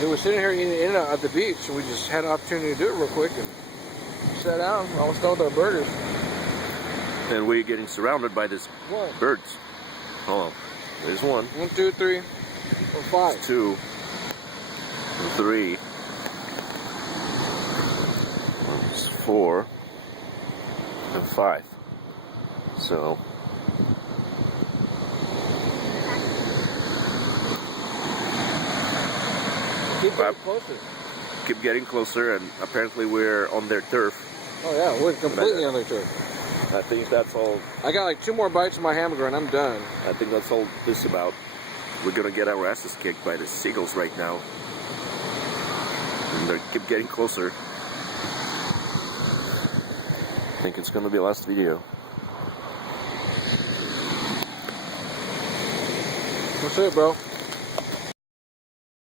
We were sitting here eating In&Out at the beach, and we just had an opportunity to do it real quick and sat down, almost done with our burgers. And we're getting surrounded by these birds. Oh, there's one. 1, 2, 3, 4, 5. 2, 3. There's 4 and 5. So Keep getting closer. Keep getting closer, and apparently we're on their turf. Oh yeah, we're completely on their turf. I think that's all. I got like 2 more bites of my hamburger and I'm done. I think that's all this is about. We're gonna get our asses kicked by the Seagulls right now. And they keep getting closer. I think it's gonna be the last video. That's it, bro.